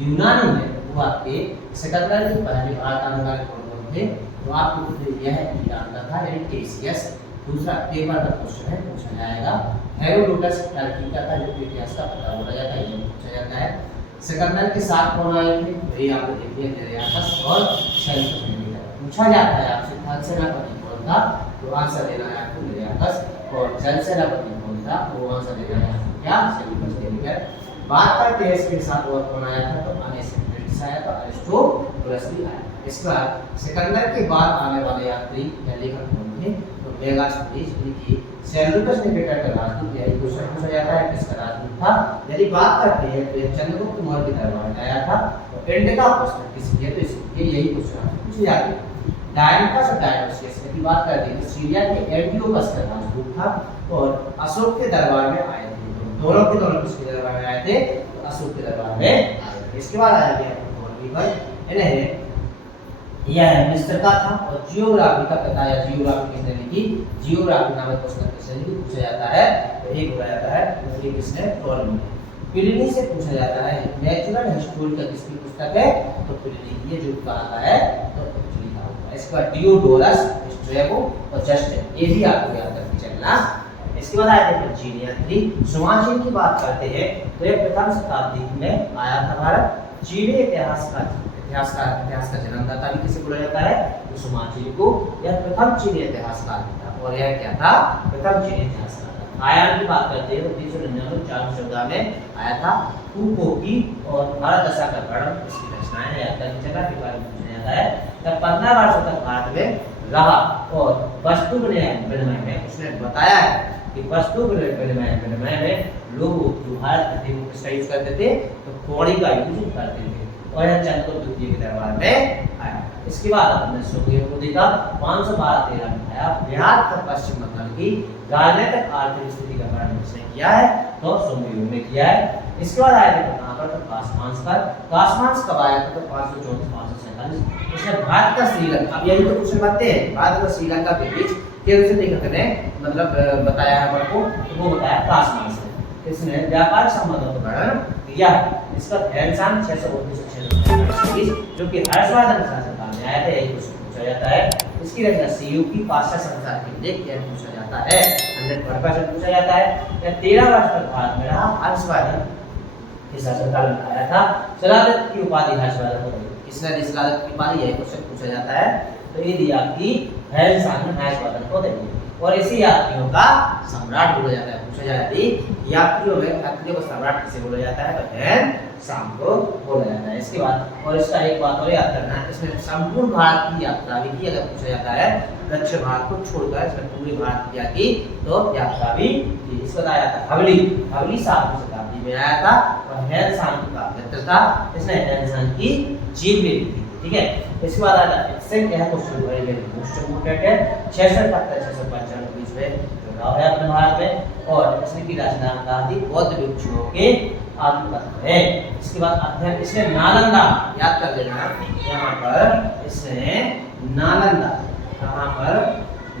यूनानी है वो आपके सिकंदर के पहले भारत आने वाले कौन थे? तो आपको यह जानना था, यानी टेसियस। दूसरा पेपर का क्वेश्चन है, पूछा जाएगा हेरोडोटस टर्की का था, जो इतिहास का पता बोला जाता है, ये पूछा जाता है। सिकंदर के साथ कौन आए थे? वही आपको देखिए नेरियाकस और सेल्यूकस। पूछा जाता है आपसे थल सेनापति कौन था? तो आंसर देना है आपको नेरियाकस। और जल सेनापति कौन था? वो आंसर देना है आपको क्या? सेल्यूकस। बात करते हैं इसके साथ और कौन आया था? तो अनेसेक्रेटिस आया था, अरिस्टोबुलस भी आया। इसके बाद सिकंदर के बाद आने वाले यात्री या लेखक कौन थे? तो मेगास्थनीज, यानी सेल्यूकस ने बेटा का राजदूत। यही क्वेश्चन पूछा जाता है, किसका राजदूत था? यदि बात करते हैं तो यह चंद्रगुप्त मौर्य के दरबार में आया था। तो इंडिका प्रश्न किसकी है? तो इसके यही क्वेश्चन पूछे जाते हैं। डायनकस और डायोसियस की बात करते हैं तो सीरिया के एंटियोकस का राजदूत था और अशोक के दरबार में आए थे। तो दोनों के दोनों किसके दरबार में आए थे? तो अशोक के दरबार में आए थे। इसके बाद आया गया इन्हें यह मिस्र का था। और जियोग्राफी का पता है, जियोग्राफी किसने लिखी? जियोग्राफी नामक क्वेश्चन किसने लिखी पूछा जाता है? तो एक हो जाता है ये किसने? टॉलमी ने। प्लिनी से पूछा जाता है नेचुरल हिस्टोरी का किसकी पुस्तक है? तो प्लिनी। ये जो कहा है तो प्लिनी का होगा। इसके बाद डियोडोरस, स्ट्रैबो और जस्टिन, ये भी आपको याद करके चलना। इसके बाद आया था जीनियन। सुमाचीन की बात करते हैं तो ये प्रथम शताब्दी में आया था भारत। चीनी इतिहास का जन्मदाता भी किसे बोला जाता है? तो सुमाचीन को। यह प्रथम चीनी इतिहासकार था। और यह क्या था? प्रथम चीनी इतिहासकार। आयान की बात करते हैं तो 399 में आया था। फूकोकी और भारत दशा का गणन, इसकी रचनाएं याद करके चला के बारे में पूछा जाता है। तब 15 वर्षों तक भारत में रहा और वस्तु विनिमय में उसने बताया है कि वस्तु विनिमय में लोग जो भारत थे वो किसका यूज करते थे? तो कौड़ी का यूज करते थे। और यह चंद्रगुप्त द्वितीय के दरबार में आया। इसके बाद हमने सोवियत को देखा 512-13 में आया। बिहार तथा पश्चिम बंगाल की राजनीतिक आर्थिक स्थिति का वर्णन किसने किया है? तो सोमदेव ने किया है। इसके बाद आया था कहां पर? तो कासमांस पर। कासमांस कब आया था? तो 534-547। इसने भारत का श्रीलंका, अब यही तो क्वेश्चन बनते हैं, भारत और श्रीलंका के बीच के लेखक ने मतलब बताया है हमको, तो वो बताया कासमांस ने। इसने व्यापारिक संबंधों का वर्णन किया है। इसका ध्यान 629 जो कि हर्षवर्धन शासनकाल में आया था, यही क्वेश्चन पूछा जाता है। इसकी रचना सीयू की पाश्चात्य संसार के लिए यह पूछा जाता है, 100% पूछा जाता है। यह 13 वर्ष तक भारत में रहा। हर्षवर्धन के शासनकाल में आया था। शिलालेख की उपाधि हर्षवर्धन को दी। किसने दी शिलालेख की उपाधि, यही क्वेश्चन पूछा जाता है। तो ये दिया कि हर्षवर्धन को दी और इसी यात्रियों का सम्राट बोला जाता है। पूछा जाता है यात्रियों को सम्राट किसे बोला जाता है, तो हैंसाम को बोला जाता है। इसके बाद और इसका एक बात और याद करना है, इसमें संपूर्ण भारत की यात्रा भी की। अगर पूछा जाता है दक्षिण भारत को छोड़कर इसमें पूरी भारत की की तो यात्रा भी की। इसको बताया जाता है हवली 7वीं शताब्दी में आया था और हैंसाम का मित्र था। इसने हैंसाम की जीव भी लिखी। ठीक है, इसके बाद आता है एक्सेंट। यह क्वेश्चन वेरी मोस्ट इंपोर्टेंट है। 675 के बीच में जो है अपने भारत में, और इसने की रचना गांधी बौद्ध भिक्षुओं के आत्मकथन है। इसके बाद अध्ययन इसने नालंदा, याद कर लेना, यहाँ पर इसने नालंदा, कहाँ पर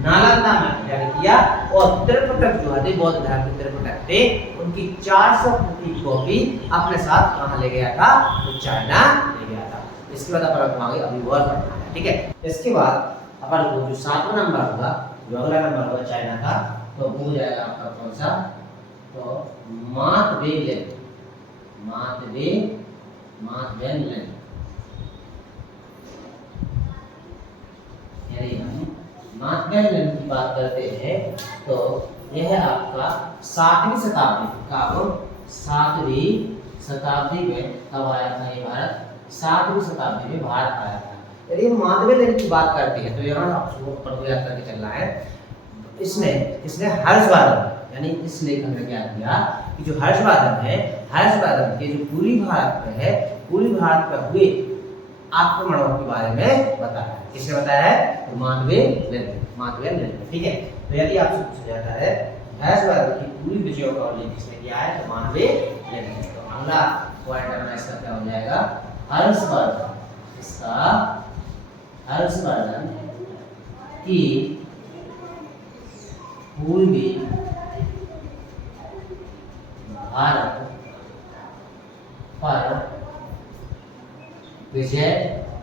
नालंदा में अध्ययन किया और त्रिपिटक जो है बौद्ध धर्म के त्रिपिटक थे उनकी 400 प्रति कॉपी अपने साथ कहाँ ले गया था, तो चाइना ले गया था। इसके बाद अपन आगे अभी और पढ़ना है। ठीक है, इसके बाद अपन को जो 7वां नंबर होगा, जो अगला नंबर होगा चाइना का, तो वो जाएगा आपका कौन सा, तो मातवेलेन यानी हम मातवेलेन की बात करते हैं तो यह आपका 7वीं शताब्दी का 7वीं शताब्दी में कब आया था ये भारत, 7वीं शताब्दी में भारत आया था। यदि हम मातवेलेन की बात करते हैं तो यहाँ आपको पर याद करके चलना है। इसने हर्षवर्धन यानी इस लेखक ने क्या किया कि जो हर्षवर्धन है, हर्षवर्धन के जो पूरी भारत में है, पूरी भारत पर हुए आक्रमणों के बारे में बताया। किसने बताया है, तो मातवेलेन। ठीक है, तो यदि आपसे पूछा जाता है हर्षवर्धन की पूरी विजयों का उल्लेख किसने किया है, तो मातवेलेन। तो अगला पॉइंट अपना इसका क्या हो जाएगा, हर्षवर्धन। इसका हर्षवर्धन की पूर्वी भारत पर विजय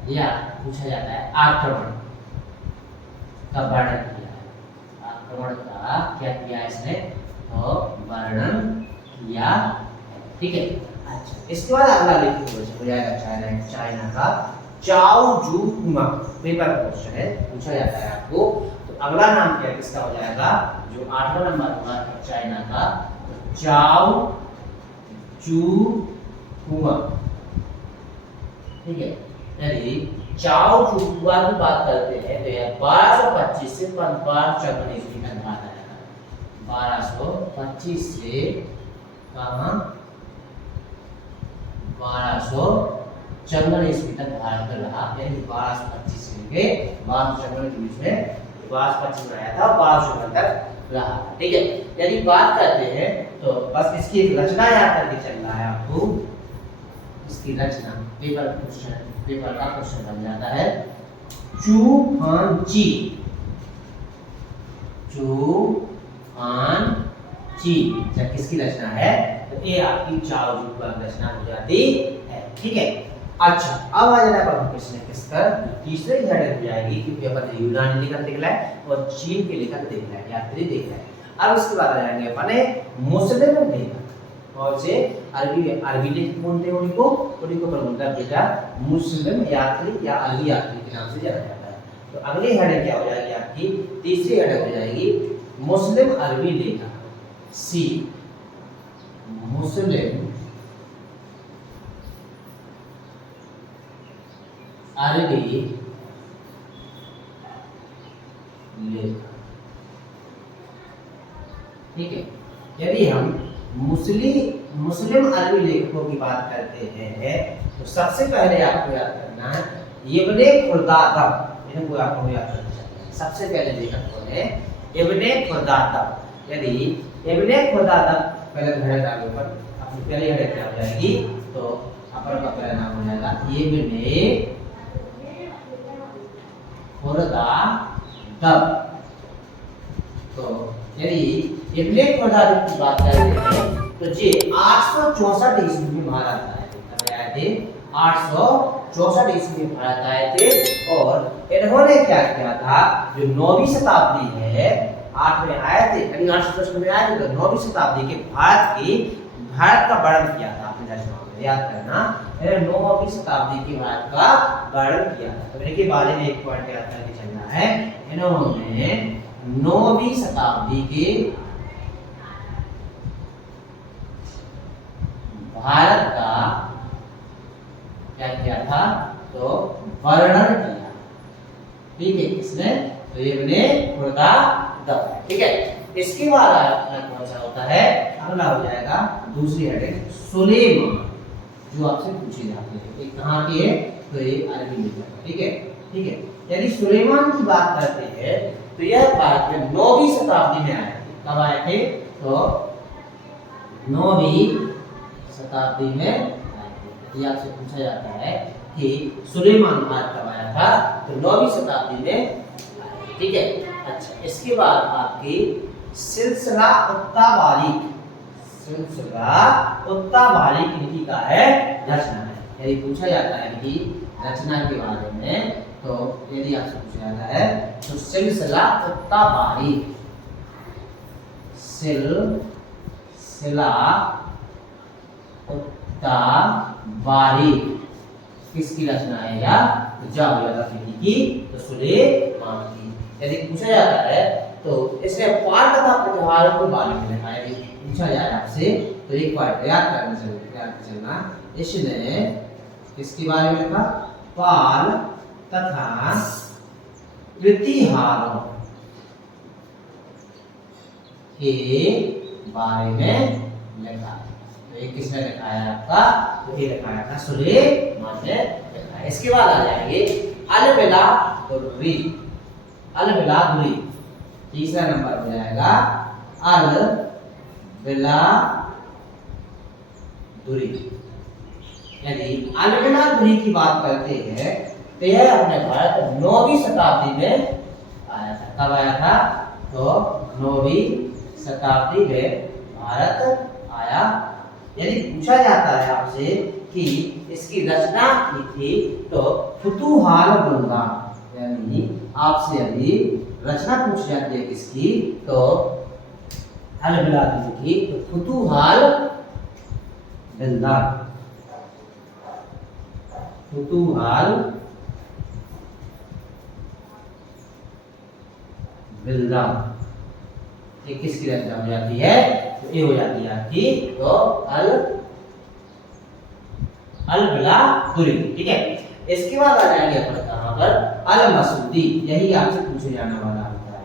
या पूछा जाता है आक्रमण का वर्णन किया है। आक्रमण का क्या किया इसने, तो वर्णन किया। ठीक है, अच्छा, इसके बाद अगला लेख हो जाएगा चाइना का चाओ जू हुआ। पेपर क्वेश्चन है, पूछा जाता है आपको। तो अगला नाम क्या किसका हो जाएगा, जो 8वां नंबर होगा चाइना का, तो चाओ जू हुआ। ठीक है, यदि चाओ जू हुआ की बात करते हैं तो यह 1225 से 1254 ईस्वी तक भारत आया था। 1225 से कहाँ, 1254 ईस्वी तक भारत में रहा। यानी 1225 से लेके 1254 के बीच में 1225 में आया था, 1254 तक रहा। ठीक है, यदि बात करते हैं तो बस इसकी एक रचना याद करके चलना है आपको। इसकी रचना पेपर का क्वेश्चन बन जाता है चू हान ची। जब किसकी रचना है, तो ये आपकी चाओ जू की रचना हो जाती है। ठीक है, अच्छा, अब आ जाना पर किसने किसका तीसरे हेडर हो जाएगी, क्योंकि अपन यूनानी लेखक देख रहा है और चीन के लेखक देख रहा है, यात्री देख रहा है। अब इसके बाद आ जाएंगे अपने मुस्लिम लेखक। और से अरबी लेखक बोलते हैं उनको पर बोलता है बेटा मुस्लिम यात्री या अरबी यात्री के नाम से जाना जाता है। तो अगली हेडर क्या हो जाएगी आपकी, तीसरी हेडर हो जाएगी मुस्लिम अरबी लेखक। सी मुस्लिम अरबी लेखक। ठीक है, यदि हम मुस्लिम अरबी लेखकों की बात करते हैं तो सबसे पहले आपको याद करना है इब्ने खुर्दातब। इनको आपको याद करना चाहिए। सबसे पहले लेखक कौन है, इब्ने खुर्दातब। यदि इब्ने खुर्दातब पहले हेडर डालो पर अपनी पहली हेडर क्या हो जाएगी, तो अपन का पहला नाम हो जाएगा इब्ने खुर्दातब। तो यदि इब्ने खुर्दातब की बात करते हैं तो ये 864 ईस्वी में भारत आए थे। कब आए थे? 864 ईस्वी में भारत आए थे। और इन्होंने क्या किया था, जो 9वीं शताब्दी है, 8 में आए थे, 864 में आए थे, तो 9वीं शताब्दी के भारत का वर्णन किया था अपने रचनाओं में, याद करना। 9वीं शताब्दी के भारत का वर्णन किया था। तो इनके बारे में एक पॉइंट याद करके चलना है। इन्होंने 9वीं शताब्दी के भारत का क्या किया था, तो वर्णन किया। ठीक है, किसने? तो ये बने खुर्दादब। ठीक है, इसके बाद अपना कौन सा होता है, अगला हो जाएगा दूसरी हेडिंग सुलेमान, जो आपसे पूछी जाती है। एक कहाँ की है, तो ये अरबी में है। ठीक है, ठीक है। यदि सुलेमान की बात करते हैं तो यह भारत में 9वीं शताब्दी में आए थे। कब आए थे? तो 9वीं शताब्दी में आए थे। यदि आपसे पूछा जाता है कि सुलेमान भारत कब आया था, तो 9वीं शताब्दी में आए थे। ठीक है, अच्छा। इसके बाद आपकी सिलसिला उत्तावारीख इनकी का है रचना है। यदि पूछा जाता है कि रचना के बारे में, तो यदि आपसे पूछा जाता है तो सिलसिला उत्तावारीख किसकी रचना है, या की, तो सुलेमान की। यदि पूछा जाता है तो इसने पाल तथा प्रतिहारों के बारे में लिखा है। यदि पूछा जाए आपसे तो एक बार याद चलना, इसने किसके बारे में लिखा, पाल तथा प्रतिहारों के बारे में लिखा। तो ये किसने लिखा है आपका, तो ये लिखा था सुलेमान ने लिखा है। इसके बाद आ जाएंगे अल-बिलादुर्री। तीसरा नंबर हो जाएगा अल-बिलादुर्री। यदि अल-बिलादुर्री की बात करते हैं तो यह अपने भारत 9वीं शताब्दी में आया था। कब आया था, तो 9वीं शताब्दी में भारत आया। यदि पूछा जाता है आपसे कि इसकी रचना की थी, तो फुतूहाल बंगा, यानी आपसे यदि रचना पूछी जाती है किसकी, तो अल-बिलादुर्री की, तो फुतूहाल बिल्ला, ये किसकी रचना हो जाती है, तो ये हो जाती है आपकी, तो अल-बिलादुर्री। ठीक है, इसके बाद आ जाएंगे अपन कहां पर, अल-मसूदी। यही आपसे पूछे जाने वाला होता है,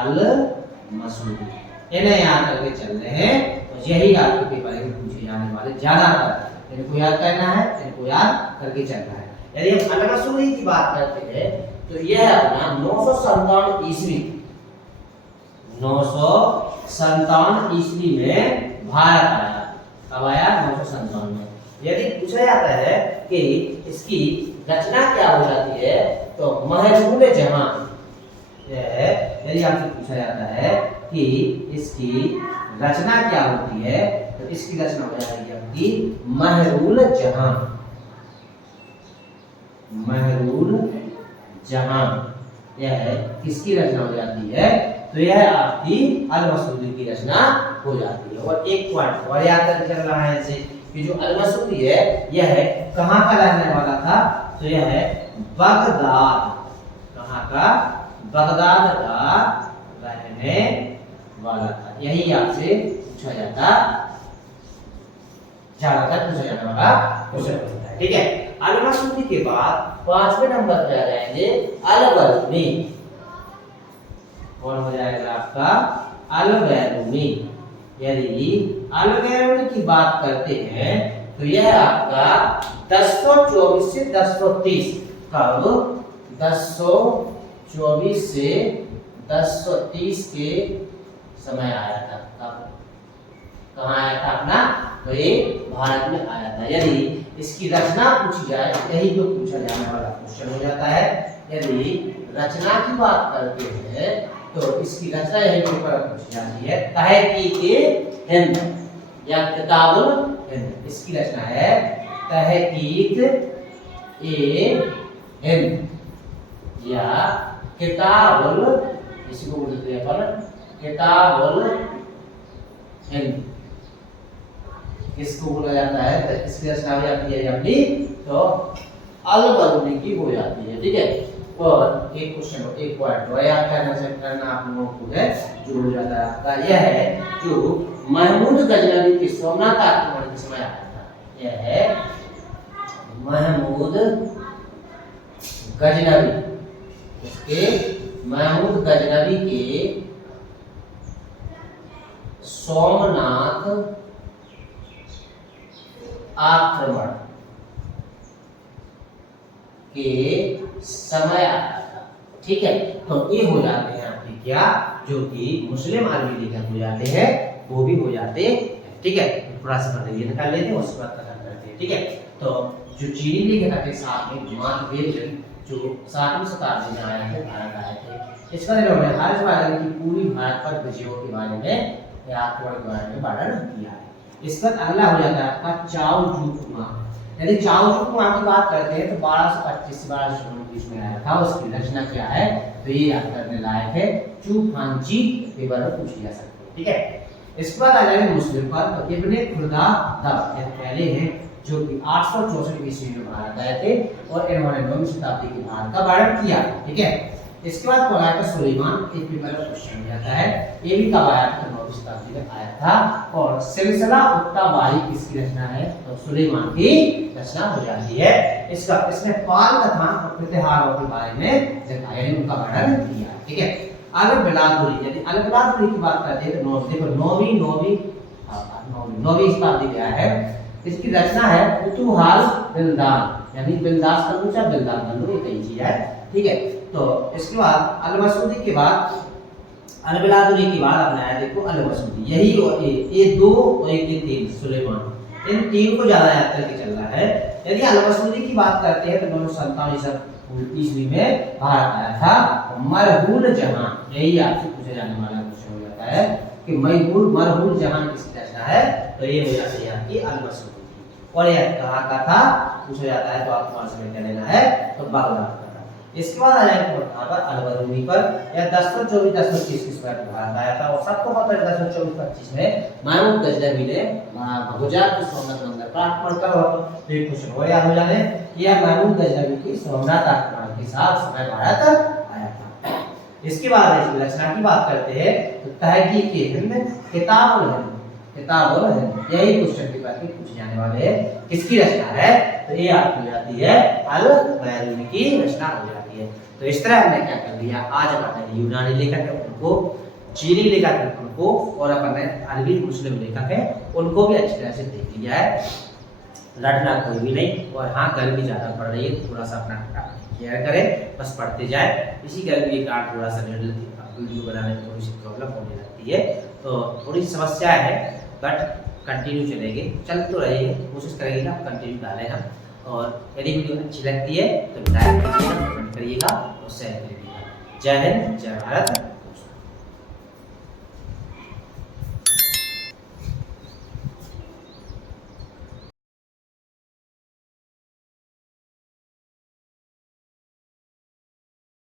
अल-मसूदी। इन्हें याद करके चल रहे हैं, तो यही आपके पेपर में पूछे जाने वाले ज्यादातर, इनको याद करना है, इनको याद करके चलना है। यदि हम अल-मसूदी की बात करते हैं तो यह अपना 957 ईस्वी 957 ईस्वी में भारत आया। कब आया? 957 में। यदि पूछा जाता है कि इसकी रचना क्या हो जाती है, तो महरूल जहां। यदि आपसे पूछा जाता है कि इसकी रचना क्या होती है, तो इसकी रचना हो जाएगी आपकी महरूल जहां। यह किसकी रचना हो जाती है, तो यह आपकी अल-मसूदी की रचना हो जाती है। और एक पॉइंट और याद करके चल रहा है इसे, कि जो अल-मसूदी है यह कहाँ का रहने वाला था, तो यह है बगदाद। कहाँ का? बगदाद का रहने वाला था। यही आपसे पूछा जाता, ज्यादातर पूछा जाने वाला क्वेश्चन होता है। ठीक है, अल-मसूदी के बाद 5वें नंबर पे आ जाएंगे अल-बरूनी। कौन हो जाएगा आपका? अल-बरूनी। यदि अल-बरूनी की बात करते हैं तो यह आपका 1024 से 1030, कब? 1024 से 1030 के समय आया था। कब? कहाँ आया था अपना? तो ये भारत में आया था। यदि इसकी रचना पूछी जाए, यही जो पूछा जाने वाला क्वेश्चन हो जाता है। यदि रचना की बात करते हैं तो इसकी रचना यही पर पूछी जाती है, तहकीक-ए-हिंद। या किताबुल हिंद, इसकी रचना है तहकीक ए हिंद या किताबुल, इसी को बोलते हैं अपन किताबुल हिंद, इसको बोला जाता है। तो इसकी रचना हो जाती है अपनी तो अल बरूनी की हो जाती है, ठीक है। और एक क्वेश्चन एक पॉइंट और याद करना आप लोगों को है जो हो जाता है आपका यह है जो महमूद गजनवी के सोमनाथ आक्रमण के समय आया था। यह है महमूद गजनवी, इसके महमूद गजनवी के सोमनाथ आक्रमण के समय आया था, ठीक है। तो ये हो जाते हैं आपके क्या जो कि मुस्लिम अरबी लेखक हो जाते हैं वो भी हो जाते हैं, ठीक है। थोड़ा सा पहले ये निकाल लेते हैं उसके बाद खत्म करते हैं, ठीक है। तो जो चीनी लेखक थे साथ में मार्कवेल जो 7वीं शताब्दी में आए थे, भारत आए थे, इसका इन्होंने हारिस बादल की पूरी भारत पर विजयों के बारे में या आक्रमण के बारे में वर्णन किया है। इसका अगला हो जाता है आपका चाओ जुकुमा। यदि चाओ जुकुमा की बात करते हैं तो 1225 से 1229 में आया था। उसकी रचना क्या है तो ये याद करने लायक है, चूफांची पेपर में पूछ लिया सकते हैं, ठीक है। इसके बाद आ जाएंगे मुस्लिम पर, तो इब्ने खुर्दा दब ये पहले हैं जो कि 864 ईस्वी में भारत आए थे और इन्होंने 9वीं शताब्दी के भारत का वर्णन किया, ठीक है। इसके बाद कौन आया था सुलेमान, एक पेपर में क्वेश्चन हो जाता है, ये भी कब आया था 9वीं शताब्दी में आया था। और सिलसिला उत्तावारी किसकी रचना है तो सुलेमान की रचना हो जाती है। इसका इसमें पाल कथा और प्रतिहारों के बारे में दिखाया है, उनका वर्णन किया है, ठीक है। आगे बिलादुरी, यदि अल बिलादुरी की बात करते हैं तो देखो 9वीं शताब्दी में आया है। इसकी रचना है फुतुहाल बिलदान, यानी बिलदास कलूचा बिलदान कलू एक ही चीज है, ठीक है। तो इसके बाद अल मसूदी के बाद अल बिलादुरी के बाद अपना है देखो अल मसूदी, यही और ये दो और एक ये तीन सुलेमान, इन तीन को ज्यादा याद करके चल रहा है। यदि अल मसूदी की बात करते हैं तो 957 ईस्वी में भारत आया था। मरहूल जहां, यही आपसे पूछा जाने वाला क्वेश्चन हो जाता है कि मरहूल जहां किसकी रचना है तो ये हो जाती है आपकी अल मसूदी की। और यह कहाँ का था पूछा जाता है तो आपको आंसर में क्या लेना है तो बगदाद का। इसके बाद आ जाएगा कहाँ पर अल बरूनी पर, यह 1024-1025 की समय भारत आया था। और सबको पता है 1024-25 में महमूद गजनवी ने गुजरात के सोमनाथ मंदिर पर आक्रमण करा। तो एक क्वेश्चन हो याद हो जाने, यह महमूद गजनवी की सोमनाथ आक्रमण के साथ समय भारत आया था। इसके बाद इसकी रचना की बात करते हैं तो तहकीक हिंद किताबुल हिंद, किताबुल हिंद यही क्वेश्चन पेपर के पूछे जाने वाले हैं, किसकी रचना है तो ये आपकी हो जाती है अल बरूनी की रचना हो जाती है। तो इस तरह हमने क्या कर दिया, आज अपन यूनानी लेखक है उनको, चीनी लेखक है उनको, और अपन अरबी मुस्लिम लेखक है उनको भी अच्छी तरह से देख लिया है। लड़ना कोई भी नहीं, और हाँ गर्मी ज़्यादा पड़ रही है, थोड़ा सा अपना केयर करें, बस पढ़ते जाए। इसी गर्मी के कारण थोड़ा सा वीडियो बनाने में थोड़ी सी प्रॉब्लम होने लगती है, तो थोड़ी सी समस्या है, बट कंटिन्यू चलेंगे, चल तो रहिए, कोशिश करेंगे ना कंटिन्यू डालें हम। और यदि वीडियो अच्छी लगती है तो लाइक कीजिएगा, कमेंट करिएगा और शेयर करिएगा। जय हिंद, जय भारत।